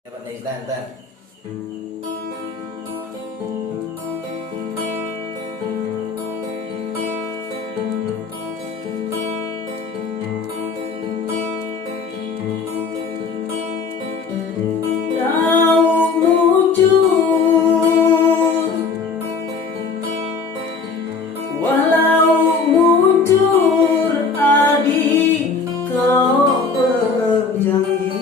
Dapat nih, tahan. Walau mundur adik kau berjanji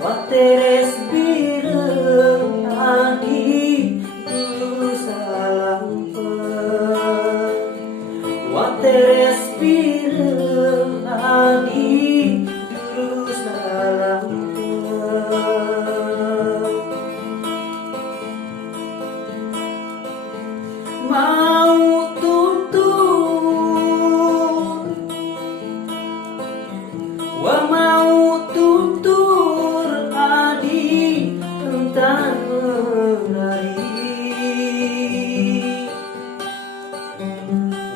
Wateres bireng adik dulu salampeun Wateres bireng adik dulu salampeun mau tutur mau tutur adi tentang menari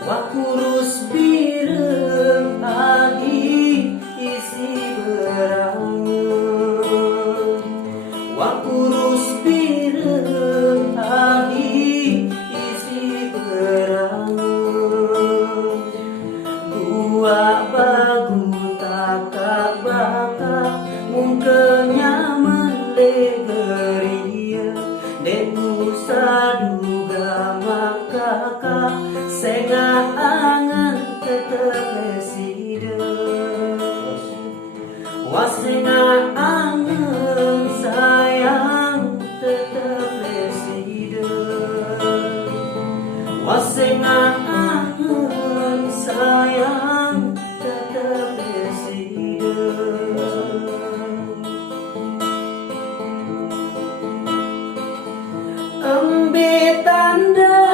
wa kurus bireng adi isi berangan wa kurus bireng adi gua bagu takak bakak mungkenya melegeria dek saduga makaka sengah angan teteleside wasengah angan sayang teteleside wasengah angan sayang tetap presiden embe tandang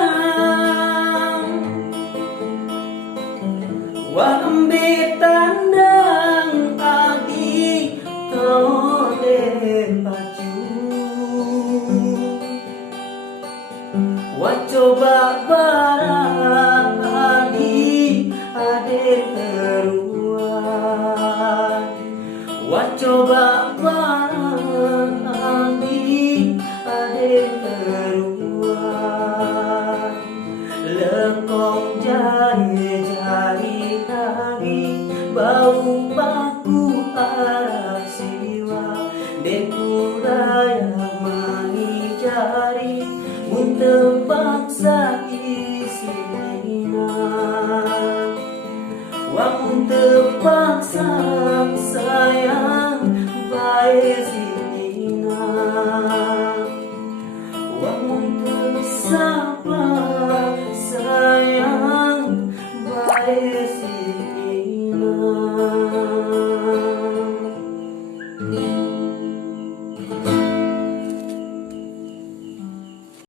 wa embe tandang adi tode pacu wa coba barang adi ade keruan wa coba barang adi ade keruan lekong jari-jari lagi bau baku arah siwa dekudaya mani jari tepaksa isi minat waktu terpaksa sayang baik sinina waktu tersapa sayang baik